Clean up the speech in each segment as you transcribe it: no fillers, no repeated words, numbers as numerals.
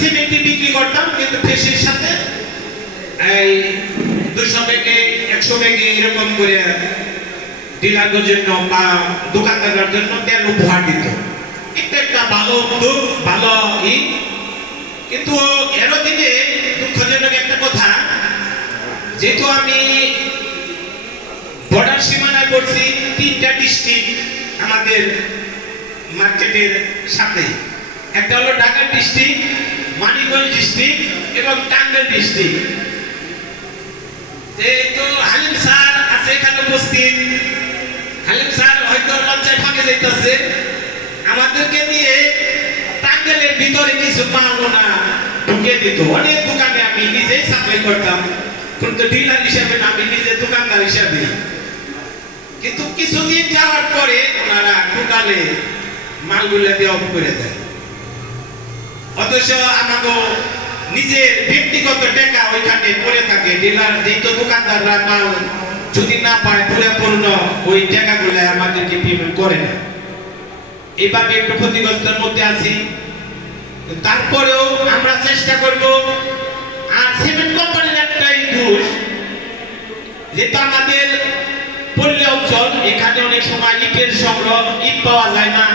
সিমেন্টই বিক্রি করতাম, কিন্তু ফেসির সাথে এই 200 ব্যাগে 100 ব্যাগে এরকম করে ডিলারদের জন্য বা দোকানদারের জন্য তেল উপহার দিত। এটা একটা ভালো উদ্যোগ, ভালো কিন্তু এরও দিনে দুঃখজনক একটা কথা, যেহেতু আমি বর্ডার সীমানায় পড়ছি, 3টা ডিস্ট্রিক্ট আমাদের মার্কেটের সাথে, একটা হলো ঢাকা ডিস্ট্রিক্ট, মানিকগঞ্জ ডিস্ট্রিক্ট এবং টাঙ্গাইল ডিস্ট্রিক্ট। যেহেতু হালিম স্যার আছে এখানে উপস্থিত, হালিম স্যার হয়তো লজ্জায় ফাঁকে যাইতেছে, আমাদেরকে দিয়ে টাঙ্গাইলের ভিতরে কিছু মালও না ঢুকিয়ে দিত। অনেক দোকানে আমি নিজেই সাপ্লাই করতাম, কিন্তু ডিলার হিসাবে না, আমি নিজে দোকানদার হিসাবে। কিন্তু কিছুদিন যাওয়ার পরে ওনারা টোটালে মালগুলা দিয়ে অফ করে দেয়। অথচ আমাকে নিজের ব্যক্তিগত টাকা ওইখানে পড়ে থাকে। ডিলার যেহেতু দোকানদাররা মাল যদি না পায় পরিপূর্ণ ওই টাকাগুলো আমাদেরকে পেমেন্ট করে না। এইভাবে একটু ক্ষতিগ্রস্তের মধ্যে আছি। তারপরেও আমরা চেষ্টা করব। আর সিমেন্ট কোম্পানির একটাই দোষ, যেটা আমাদের পল্লী অঞ্চল, এখানে অনেক সময় ইটের সংগ্রহ, ইট পাওয়া যায় না,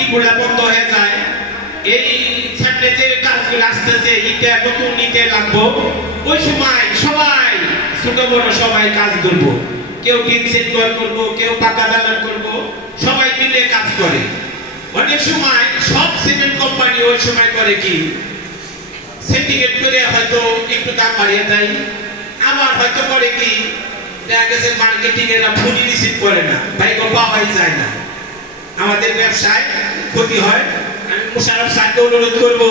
ইটগুলা বন্ধ হয়ে যায়। এই সামনে যে কাজগুলো আসতেছে, ইটে নতুন ইটে লাগবো, ওই সময় সবাই ছোট বড় সবাই কাজ করবো, কেউ টিন সেট করবো, কেউ পাকা দালান করবো, সবাই মিলে কাজ করে। অনেক সময় সব সিমেন্ট কোম্পানি ওই সময় করে কি, সিন্ডিকেট করে হয়তো একটু দাম বাড়িয়ে দেয়, আবার হয়তো করে কি দেখা গেছে মার্কেটিং এরা ফুলি রিসিভ করে না, বাইক পাওয়াই যায় না, আমাদের ব্যবসায় ক্ষতি হয়। আমি মুশারফ স্যারকে অনুরোধ করব,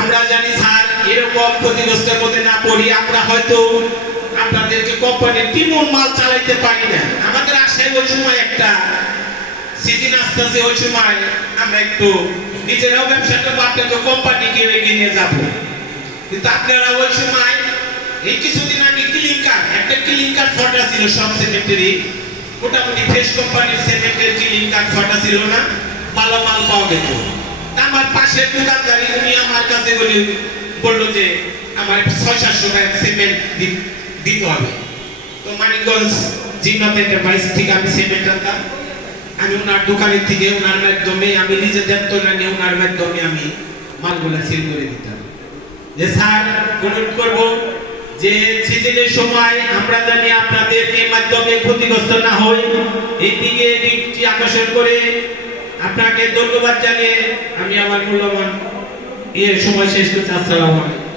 আমরা জানি স্যার এরকম ক্ষতিগ্রস্তের মধ্যে না পড়ি, আমরা হয়তো আপনাদেরকে কোম্পানির তিমন মাল চালাইতে পারি না। আমাদের আশায় ওই সময় একটা সিজন আসতেছে, ওই সময় আমরা একটু নিজেরাও ব্যবসাটা আপনাকে কোম্পানিকে এগিয়ে নিয়ে যাব। কিন্তু আপনারা ওই সময় এই কিছুদিন আগে একটা ক্লিংকার ফটা ছিল সব সিমেন্টেরই, মোটামুটি ফ্রেশ কোম্পানির সিমেন্টের ক্লিংকার ফটা ছিল না, ভালো মাল পাওয়া যেত। আমার পাশের দোকানদারি উনি আমার কাছে বললো যে আমার 600-700 টাকা সিমেন্ট দিতে হবে। তো মানিকগঞ্জ জিন্নাত এন্টারপ্রাইজ থেকে আমি সিমেন্ট আনতাম, আমি ওনার দোকানের থেকে ওনার মাধ্যমে, আমি নিজে দেখতো না নিয়ে ওনার মাধ্যমে আমি মালগুলা সেল করে দিতাম। যে স্যার অনুরোধ করবো যে সিজনের সময় আমরা জানি আপনাদের এই মাধ্যমে ক্ষতিগ্রস্ত না হই, এই দিকে দৃষ্টি আকর্ষণ করে আপনাকে ধন্যবাদ জানিয়ে আমি আমার মূল্যবান সময় শেষ করছি। আসসালামু আলাইকুম।